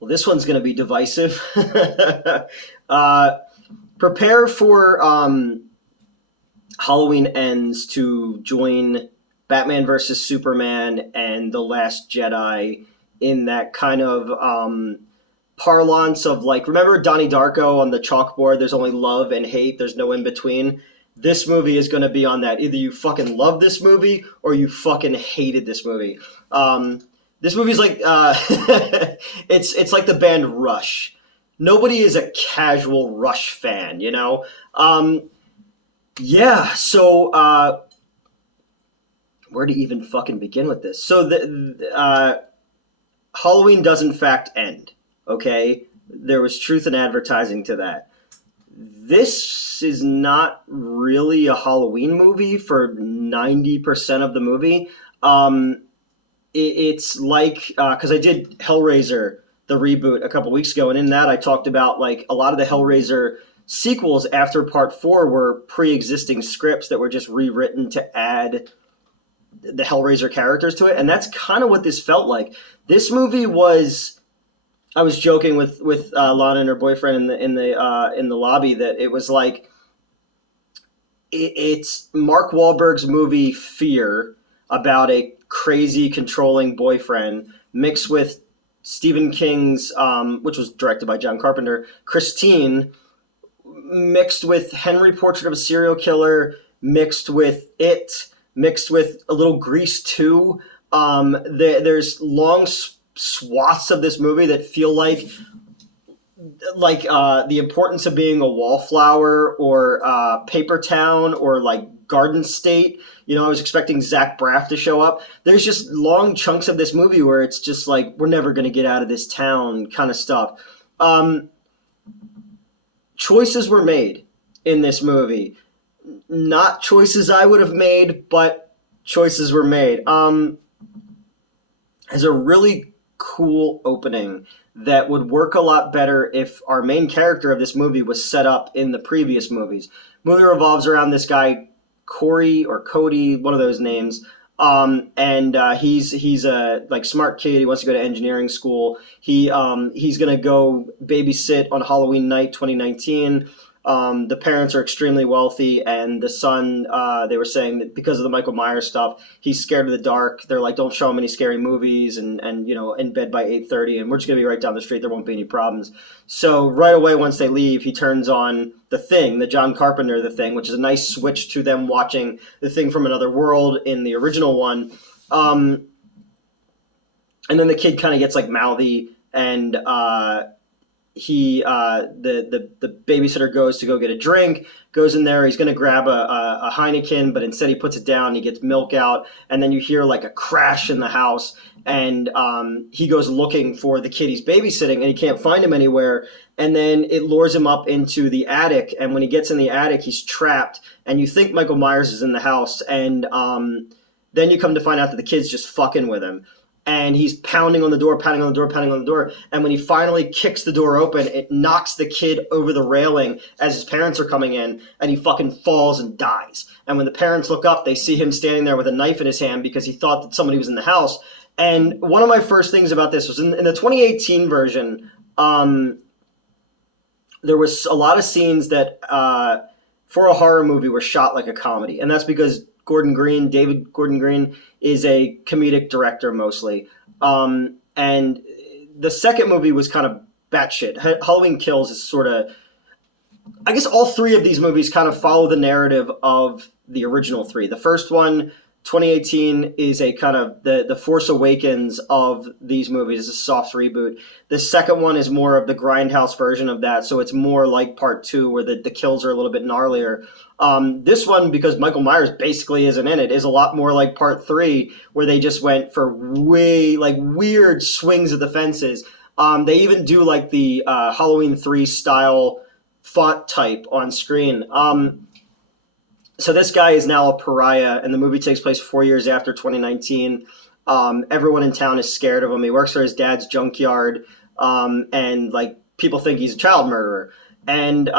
Well, this one's going to be divisive. uh, Prepare for Halloween Ends to join Batman versus Superman and The Last Jedi in that kind of parlance of like, remember Donnie Darko on the chalkboard? There's only love and hate, there's no in between. This movie is going to be on that. Either you fucking love this movie or you fucking hated this movie. This movie's like it's like the band Rush. Nobody is a casual Rush fan, you know. Yeah, so where to even fucking begin with this? So Halloween does in fact end. Okay, there was truth in advertising to that. This is not really a Halloween movie for 90% of the movie. It's like because I did Hellraiser the reboot a couple weeks ago, and in that I talked about like a lot of the Hellraiser sequels after part four were pre-existing scripts that were just rewritten to add the Hellraiser characters to it, and that's kind of what this felt like. This movie was. I was joking with Lana and her boyfriend in the lobby that it was like it's Mark Wahlberg's movie Fear about a crazy controlling boyfriend mixed with Stephen King's, which was directed by John Carpenter, Christine, mixed with Henry Portrait of a Serial Killer, mixed with It, mixed with a little Grease 2. There's long swaths of this movie that feel like the importance of being a wallflower or Paper Town or like Garden State. You know, I was expecting Zach Braff to show up. There's just long chunks of this movie where it's just like we're never going to get out of this town kind of stuff. Choices were made in this movie. Not choices I would have made, but choices were made. Has a really cool opening that would work a lot better if our main character of this movie was set up in the previous movies. Movie revolves around this guy Corey or Cody, one of those names, and he's a like smart kid. He wants to go to engineering school. He's gonna go babysit on Halloween night 2019. The parents are extremely wealthy, and the son, they were saying that because of the Michael Myers stuff, he's scared of the dark. They're like, don't show him any scary movies, and you know, in bed by 8:30, and we're just gonna be right down the street. There won't be any problems. So right away, once they leave, he turns on The Thing, the John Carpenter The Thing, which is a nice switch to them watching The Thing from Another World in the original one. And then the kid kind of gets like mouthy, and the babysitter goes to go get a drink, goes in there, he's going to grab a Heineken, but instead he puts it down, he gets milk out, and then you hear like a crash in the house, and he goes looking for the kid he's babysitting, and he can't find him anywhere, and then it lures him up into the attic, and when he gets in the attic, he's trapped, and you think Michael Myers is in the house, and then you come to find out that the kid's just fucking with him. And he's pounding on the door, pounding on the door, pounding on the door. And when he finally kicks the door open, it knocks the kid over the railing as his parents are coming in, and he fucking falls and dies. And when the parents look up, they see him standing there with a knife in his hand because he thought that somebody was in the house. And one of my first things about this was in the 2018 version, there was a lot of scenes that for a horror movie were shot like a comedy. And that's because David Gordon Green, is a comedic director mostly. And the second movie was kind of batshit. Halloween Kills is sort of, I guess all three of these movies kind of follow the narrative of the original three. The first one, 2018, is a kind of the Force Awakens of these movies. It's a soft reboot. The second one is more of the grindhouse version of that, so it's more like part two where the kills are a little bit gnarlier. This one, because Michael Myers basically isn't in it, is a lot more like part three, where they just went for way like weird swings of the fences. They even do like the Halloween 3 style font type on screen. So this guy is now a pariah, and the movie takes place 4 years after 2019. Everyone in town is scared of him. He works for his dad's junkyard, and like people think he's a child murderer. And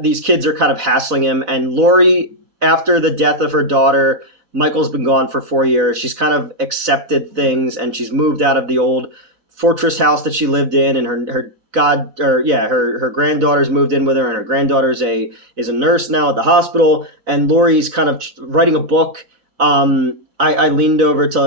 these kids are kind of hassling him. And Laurie, after the death of her daughter, Michael's been gone for 4 years. She's kind of accepted things, and she's moved out of the old fortress house that she lived in, and her granddaughter's moved in with her, and her granddaughter's is a nurse now at the hospital, and Laurie's kind of writing a book. I leaned over to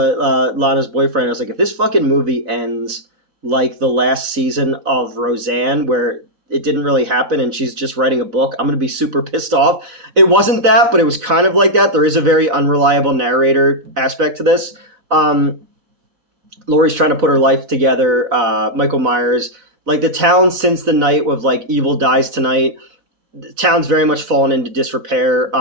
Lana's boyfriend. I was like, if this fucking movie ends like the last season of Roseanne, where it didn't really happen and she's just writing a book, I'm going to be super pissed off. It wasn't that, but it was kind of like that. There is a very unreliable narrator aspect to this. Laurie's trying to put her life together. Michael Myers, like the town since the night of like Evil Dies Tonight, the town's very much fallen into disrepair.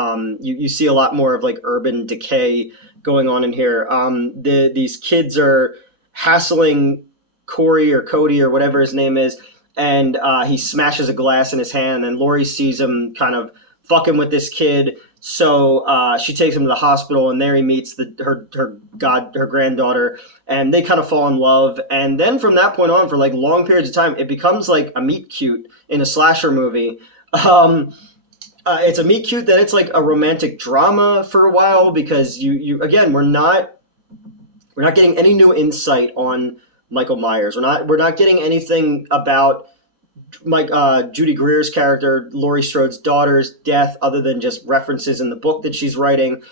You see a lot more of like urban decay going on in here. These kids are hassling Corey or Cody or whatever his name is, and he smashes a glass in his hand, and Laurie sees him kind of fucking with this kid. So she takes him to the hospital, and there he meets her granddaughter, and they kind of fall in love. And then from that point on, for like long periods of time, it becomes like a meet cute in a slasher movie. It's a meet cute, then it's like a romantic drama for a while, because you again, we're not getting any new insight on Michael Myers. We're not getting anything about Judy Greer's character, Laurie Strode's daughter's death, other than just references in the book that she's writing.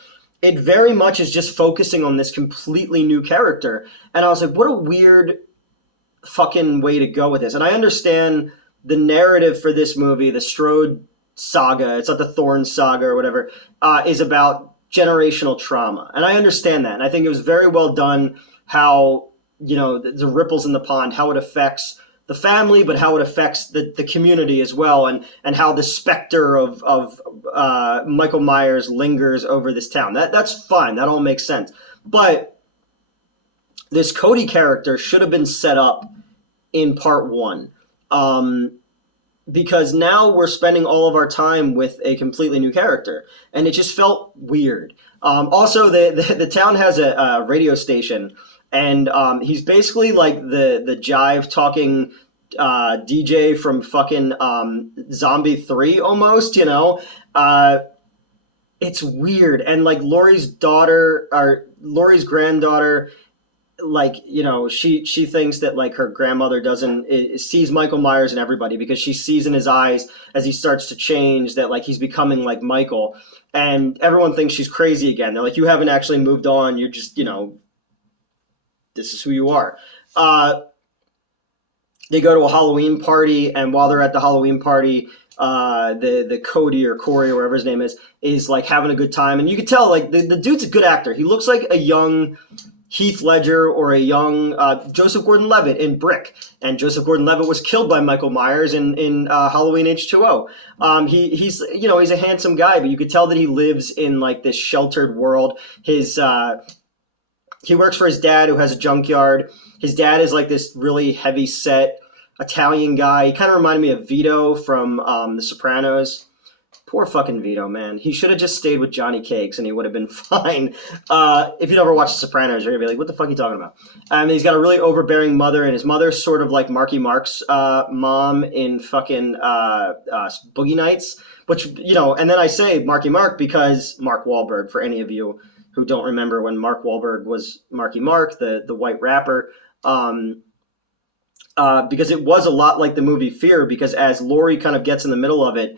It very much is just focusing on this completely new character. And I was like, what a weird fucking way to go with this. And I understand the narrative for this movie, the Strode saga, it's not the Thorne saga or whatever, is about generational trauma. And I understand that. And I think it was very well done how, the ripples in the pond, how it affects the family, but how it affects the community as well, and how the specter of Michael Myers lingers over this town. That's fine. That all makes sense. But this Cody character should have been set up in part one, because now we're spending all of our time with a completely new character, and it just felt weird. Also, the town has a radio station. And he's basically like the jive talking DJ from fucking Zombie 3 almost, It's weird. And like Laurie's granddaughter, like, she thinks that like her grandmother sees Michael Myers in everybody, because she sees in his eyes as he starts to change that like he's becoming like Michael. And everyone thinks she's crazy again. They're like, you haven't actually moved on. You're just, this is who you are. They go to a Halloween party, and while they're at the Halloween party, the Cody or Corey or whatever his name is like having a good time. And you can tell like the dude's a good actor. He looks like a young Heath Ledger or a young Joseph Gordon-Levitt in Brick. And Joseph Gordon-Levitt was killed by Michael Myers in Halloween H2O. He's a handsome guy, but you could tell that he lives in like this sheltered world. He works for his dad, who has a junkyard. His dad is like this really heavy-set Italian guy. He kind of reminded me of Vito from The Sopranos. Poor fucking Vito, man. He should have just stayed with Johnny Cakes, and he would have been fine. If you never watched The Sopranos, you're going to be like, what the fuck are you talking about? He's got a really overbearing mother, and his mother's sort of like Marky Mark's mom in fucking Boogie Nights. Which, and then I say Marky Mark because Mark Wahlberg, for any of you who don't remember when Mark Wahlberg was Marky Mark, the white rapper, because it was a lot like the movie Fear, because as Laurie kind of gets in the middle of it,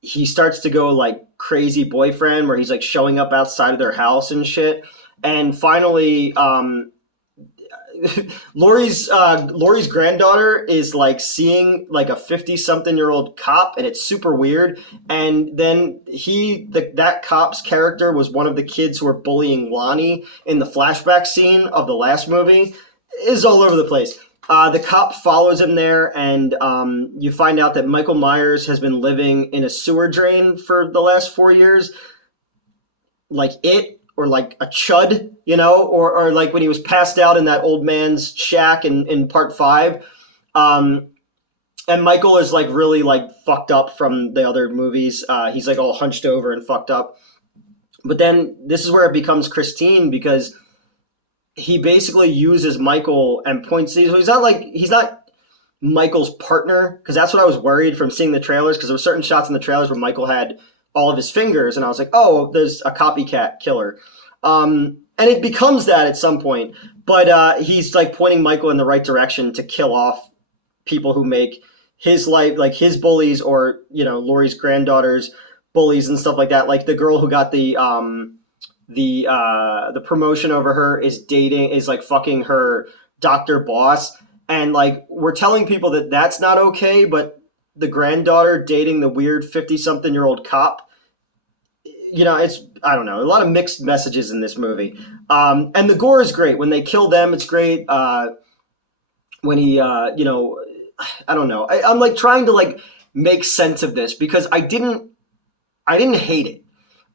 he starts to go like crazy boyfriend, where he's like showing up outside of their house and shit. And finally, Laurie's granddaughter is like seeing like a 50-something-year-old cop, and it's super weird. And then that cop's character was one of the kids who were bullying Lonnie in the flashback scene of the last movie. Is all over the place. The cop follows him there, and you find out that Michael Myers has been living in a sewer drain for the last 4 years. Like it, or like a chud, or like when he was passed out in that old man's shack in part 5. And Michael is like really like fucked up from the other movies. He's like all hunched over and fucked up. But then this is where it becomes Christine, because he basically uses Michael and points. He's not Michael's partner, because that's what I was worried from seeing the trailers, because there were certain shots in the trailers where Michael had all of his fingers, and I was like, oh, there's a copycat killer. And it becomes that at some point. But he's like pointing Michael in the right direction to kill off people who make his life, like his bullies, or Laurie's granddaughter's bullies and stuff like that. Like the girl who got the promotion over her is like fucking her doctor boss, and like we're telling people that that's not okay, but the granddaughter dating the weird 50-something-year-old cop, it's, I don't know, a lot of mixed messages in this movie. And the gore is great. When they kill them, it's great. When he, I don't know. I'm like trying to like make sense of this because I didn't hate it.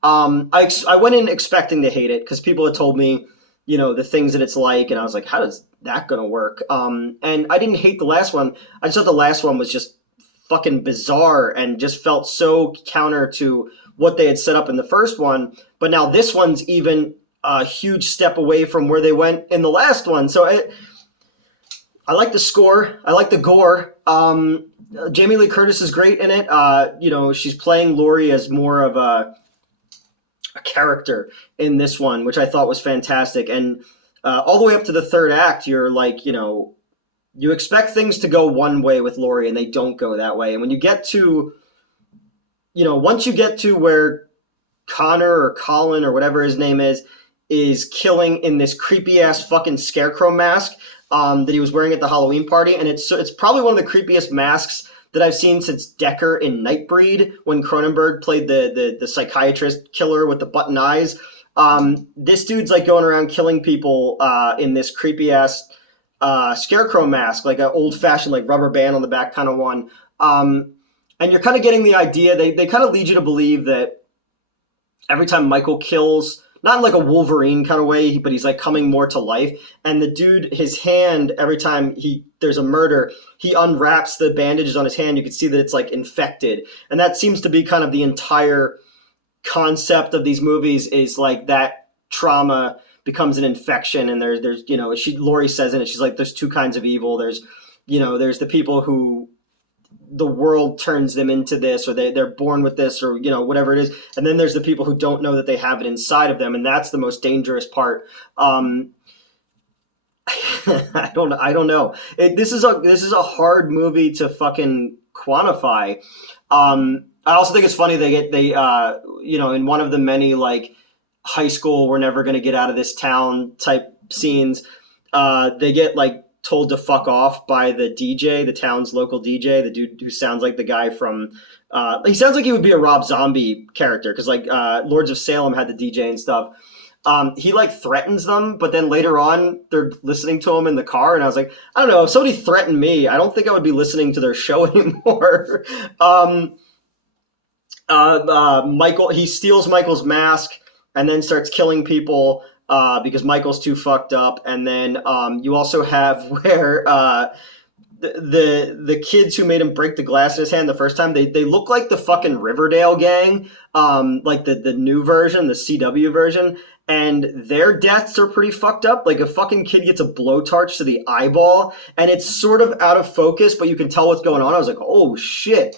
I went in expecting to hate it because people had told me, the things that it's like, and I was like, how does that gonna work? And I didn't hate the last one. I just thought the last one was just fucking bizarre and just felt so counter to what they had set up in the first one. But now this one's even a huge step away from where they went in the last one. So I like the score. I like the gore. Jamie Lee Curtis is great in it. She's playing Laurie as more of a character in this one, which I thought was fantastic. And all the way up to the third act, you're like, you expect things to go one way with Laurie, and they don't go that way. And when you get to, once you get to where Connor or Colin or whatever his name is killing in this creepy ass fucking scarecrow mask that he was wearing at the Halloween party, and it's probably one of the creepiest masks that I've seen since Decker in Nightbreed, when Cronenberg played the psychiatrist killer with the button eyes. This dude's like going around killing people in this creepy ass scarecrow mask, like an old fashioned like rubber band on the back kind of one. And you're kind of getting the idea. They kind of lead you to believe that every time Michael kills, not in like a Wolverine kind of way, but he's like coming more to life. And the dude, his hand, every time there's a murder, he unwraps the bandages on his hand. You can see that it's like infected. And that seems to be kind of the entire concept of these movies, is like that trauma becomes an infection. And there's Laurie says in it, she's like, there's two kinds of evil. There's the people who the world turns them into this, or they're born with this, or whatever it is, and then there's the people who don't know that they have it inside of them, and that's the most dangerous part. I don't know. This is a hard movie to fucking quantify. I also think it's funny they in one of the many like high school, we're never going to get out of this town type scenes, they get like told to fuck off by the DJ, the town's local DJ, the dude who sounds like the guy from, he sounds like he would be a Rob Zombie character, because like Lords of Salem had the DJ and stuff. He like threatens them, but then later on they're listening to him in the car, and I was like, I don't know, if somebody threatened me, I don't think I would be listening to their show anymore. Michael, he steals Michael's mask and then starts killing people because Michael's too fucked up. And then you also have where the kids who made him break the glass in his hand the first time, they look like the fucking Riverdale gang, like the new version, the CW version, and their deaths are pretty fucked up. Like a fucking kid gets a blowtorch to the eyeball, and it's sort of out of focus, but you can tell what's going on. I was like, oh shit.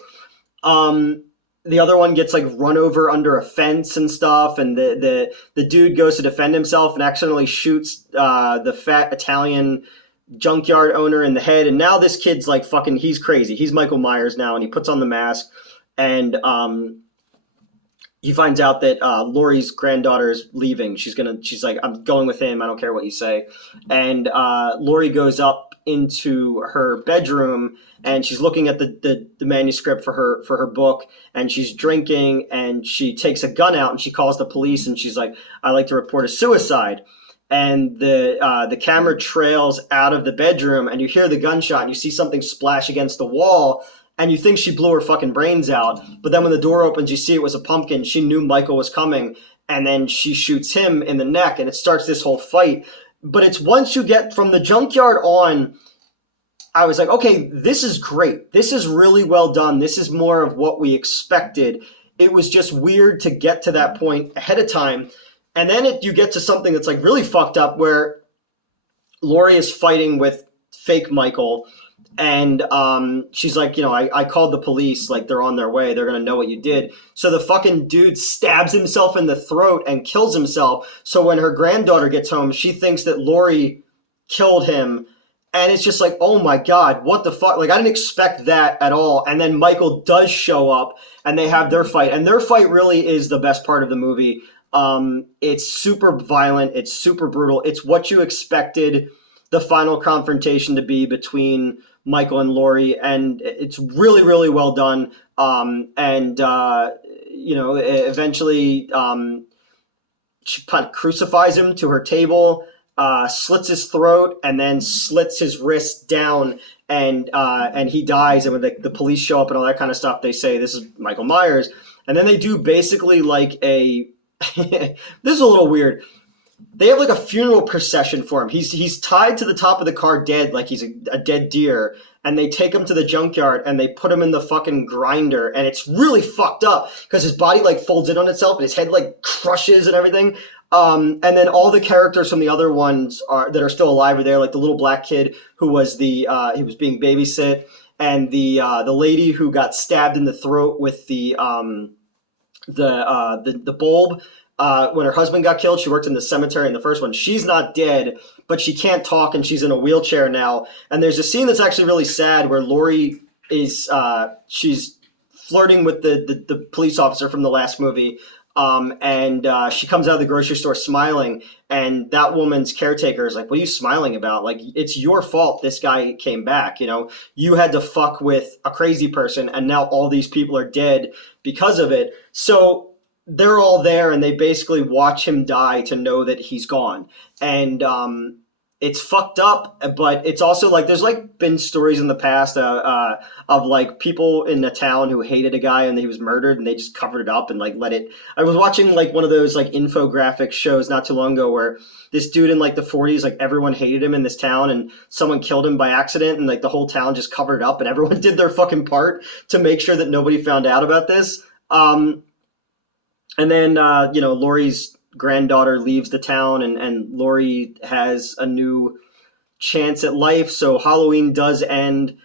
The other one gets like run over under a fence and stuff, and the dude goes to defend himself and accidentally shoots the fat Italian junkyard owner in the head. And now this kid's like fucking, he's crazy. He's Michael Myers now, and he puts on the mask, and he finds out that Laurie's granddaughter is leaving. She's like, I'm going with him. I don't care what you say. And Laurie goes up into her bedroom, and she's looking at the manuscript for her book, and she's drinking, and she takes a gun out and she calls the police, and she's like, I'd like to report a suicide. And the camera trails out of the bedroom, and you hear the gunshot, and you see something splash against the wall, and you think she blew her fucking brains out. But then when the door opens, you see it was a pumpkin. She knew Michael was coming, and then she shoots him in the neck, and it starts this whole fight. But it's once you get from the junkyard on, I was like, okay, this is great. This is really well done. This is more of what we expected. It was just weird to get to that point ahead of time. And then you get to something that's like really fucked up, where Laurie is fighting with fake Michael. And she's like, I called the police, like they're on their way, they're gonna know what you did. So the fucking dude stabs himself in the throat and kills himself. So when her granddaughter gets home, she thinks that Laurie killed him. And it's just like, oh my God, what the fuck? Like, I didn't expect that at all. And then Michael does show up and they have their fight. And their fight really is the best part of the movie. It's super violent, it's super brutal. It's what you expected the final confrontation to be between Michael and Laurie. And it's really, really well done. Eventually, she kind of crucifies him to her table, slits his throat, and then slits his wrist down, and he dies. And when the police show up and all that kind of stuff, they say this is Michael Myers, and then they do basically like a this is a little weird. They have like a funeral procession for him. He's tied to the top of the car dead, like he's a dead deer, and they take him to the junkyard and they put him in the fucking grinder, and it's really fucked up because his body like folds in on itself and his head like crushes and everything. And then all the characters from the other ones that are still alive are there, like the little black kid who was he was being babysit, and the lady who got stabbed in the throat with the bulb. When her husband got killed, she worked in the cemetery in the first one. She's not dead, but she can't talk and she's in a wheelchair now. And there's a scene that's actually really sad where Laurie is she's flirting with the police officer from the last movie. And she comes out of the grocery store smiling, and that woman's caretaker is like, what are you smiling about? Like, it's your fault this guy came back, you had to fuck with a crazy person, and now all these people are dead because of it. So they're all there, and they basically watch him die to know that he's gone. And it's fucked up, but it's also like there's like been stories in the past of like people in a town who hated a guy and he was murdered, and they just covered it up and like let it. I was watching like one of those like infographic shows not too long ago where this dude in like the 40s, like everyone hated him in this town, and someone killed him by accident, and like the whole town just covered it up, and everyone did their fucking part to make sure that nobody found out about this. And then, Laurie's granddaughter leaves the town, and Laurie has a new chance at life. So Halloween does end.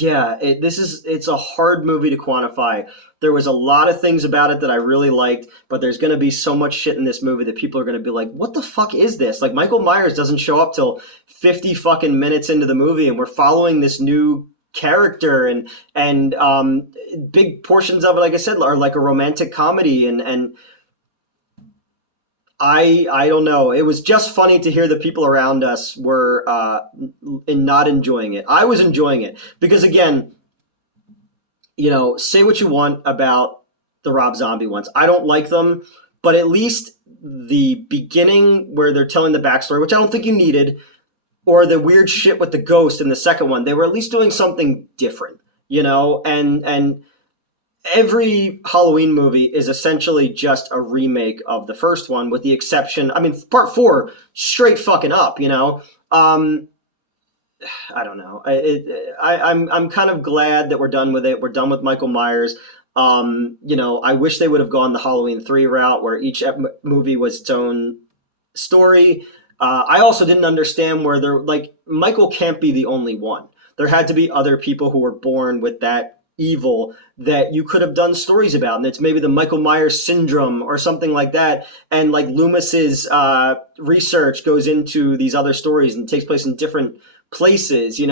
It's a hard movie to quantify. There was a lot of things about it that I really liked, but there's going to be so much shit in this movie that people are going to be like, what the fuck is this? Like, Michael Myers doesn't show up till 50 fucking minutes into the movie, and we're following this new character, and big portions of it, like I said, are like a romantic comedy, and I don't know. It was just funny to hear the people around us were not enjoying it. I was enjoying it because, again, say what you want about the Rob Zombie ones. I don't like them, but at least the beginning where they're telling the backstory, which I don't think you needed, or the weird shit with the ghost in the second one, they were at least doing something different, and every Halloween movie is essentially just a remake of the first one, with the exception, part 4, straight fucking up, I don't know. I'm kind of glad that we're done with it. We're done with Michael Myers. I wish they would have gone the Halloween 3 route where each movie was its own story. I also didn't understand where Michael can't be the only one. There had to be other people who were born with that evil that you could have done stories about, and it's maybe the Michael Myers syndrome or something like that. And like Loomis's research goes into these other stories and takes place in different places. I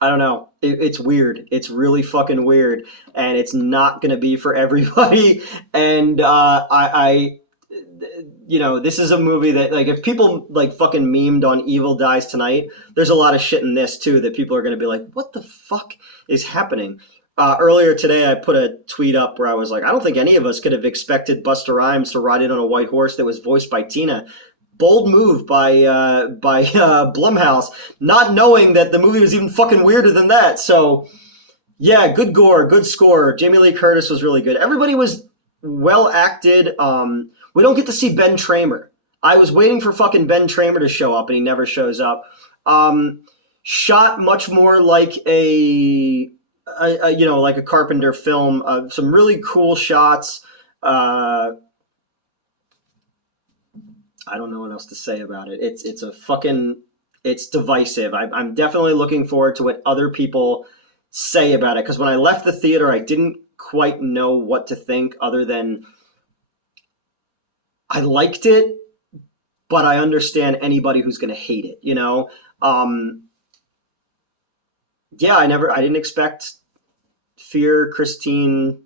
don't know. It's weird. It's really fucking weird, and it's not going to be for everybody. And this is a movie that, like, if people like fucking memed on Evil Dies Tonight, there's a lot of shit in this too that people are going to be like, what the fuck is happening? Earlier today, I put a tweet up where I was like, I don't think any of us could have expected Busta Rhymes to ride in on a white horse that was voiced by Tina. Bold move by Blumhouse, not knowing that the movie was even fucking weirder than that. So, yeah, good gore, good score. Jamie Lee Curtis was really good. Everybody was well acted. We don't get to see Ben Tramer. I was waiting for fucking Ben Tramer to show up, and he never shows up. Shot much more like a Carpenter film. Some really cool shots. I don't know what else to say about it. It's a fucking it's divisive. I'm definitely looking forward to what other people say about it because when I left the theater, I didn't quite know what to think other than I liked it, but I understand anybody who's going to hate it. Um, yeah, I didn't expect Fear Christine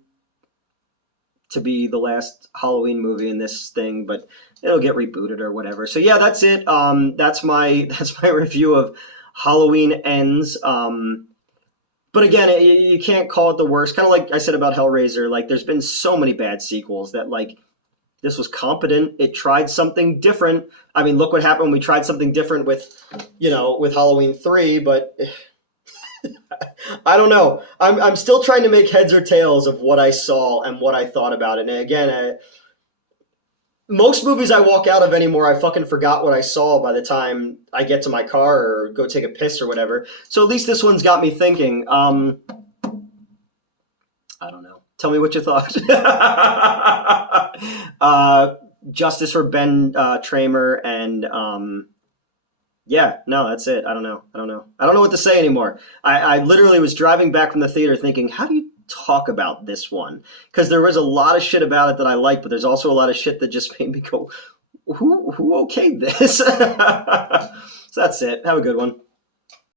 to be the last Halloween movie in this thing, but it'll get rebooted or whatever. So yeah, that's it. That's my that's my review of Halloween Ends. But again, you can't call it the worst. Kind of like I said about Hellraiser. Like, there's been so many bad sequels that like this was competent. It tried something different. I mean, look what happened when we tried something different with, with Halloween 3. But I don't know. I'm still trying to make heads or tails of what I saw and what I thought about it. And again, most movies I walk out of anymore, I fucking forgot what I saw by the time I get to my car or go take a piss or whatever. So at least this one's got me thinking. I don't know. Tell me what you thought. Justice for Ben Tramer and yeah, no, that's it. I don't know. I don't know what to say anymore. I literally was driving back from the theater thinking, how do you talk about this one? Because there was a lot of shit about it that I liked, but there's also a lot of shit that just made me go, who okayed this? So that's it. Have a good one.